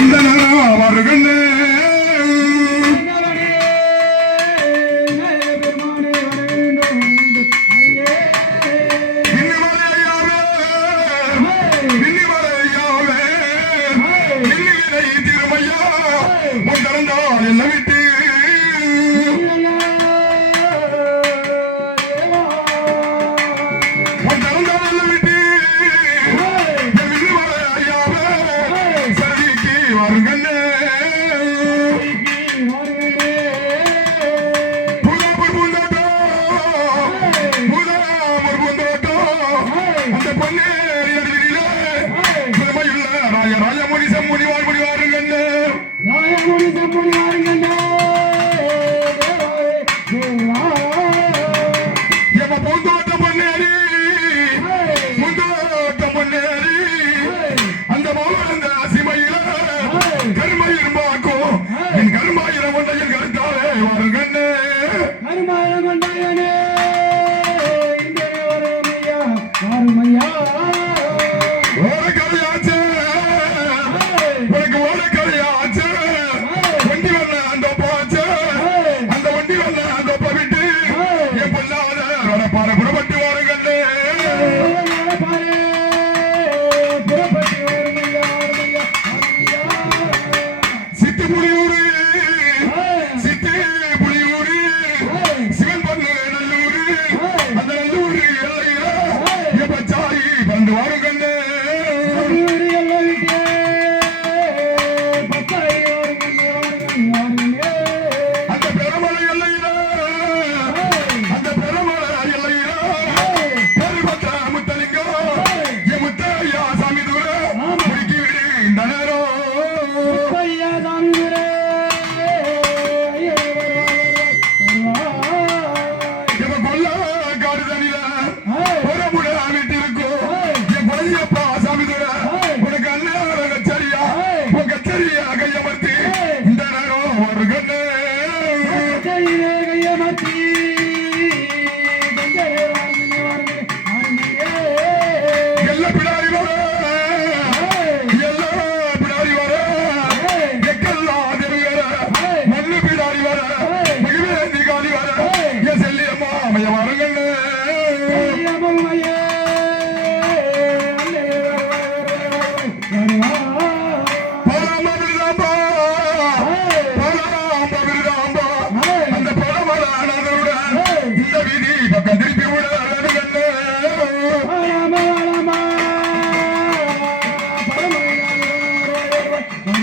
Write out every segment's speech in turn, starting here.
இந்த நேரம் வருகண்ணே கருத்தாலே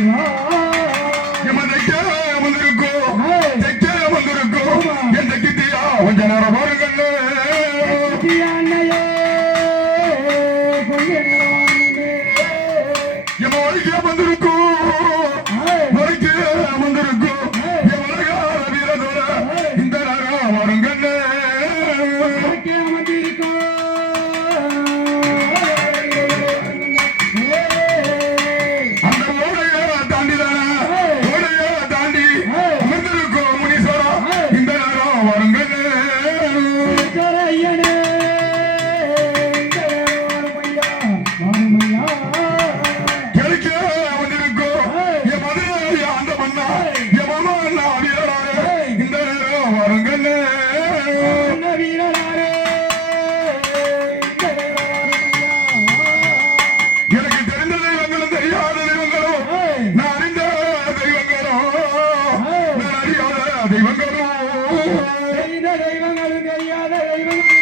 Allah. தெய்வங்களும் தெய்வங்களும் தெரியாத தெய்வங்களும்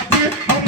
I'll